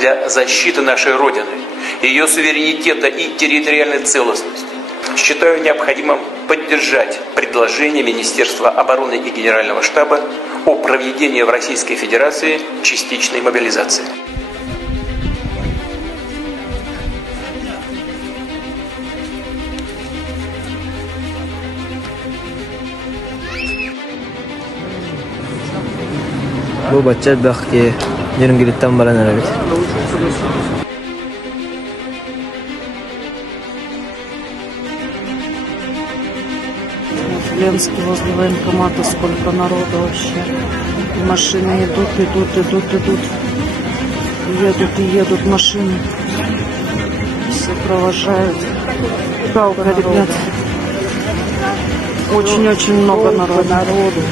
для защиты нашей Родины, ее суверенитета и территориальной целостности, считаю необходимым поддержать предложение Министерства обороны и Генерального штаба о проведении в Российской Федерации частичной мобилизации. Bu bachcha baxtga yengillikdan balanadi. В Ленске возле военкомата сколько народу вообще. И машины идут. Едут машины. Все провожают. Жалко, ребят. Очень-очень много народу.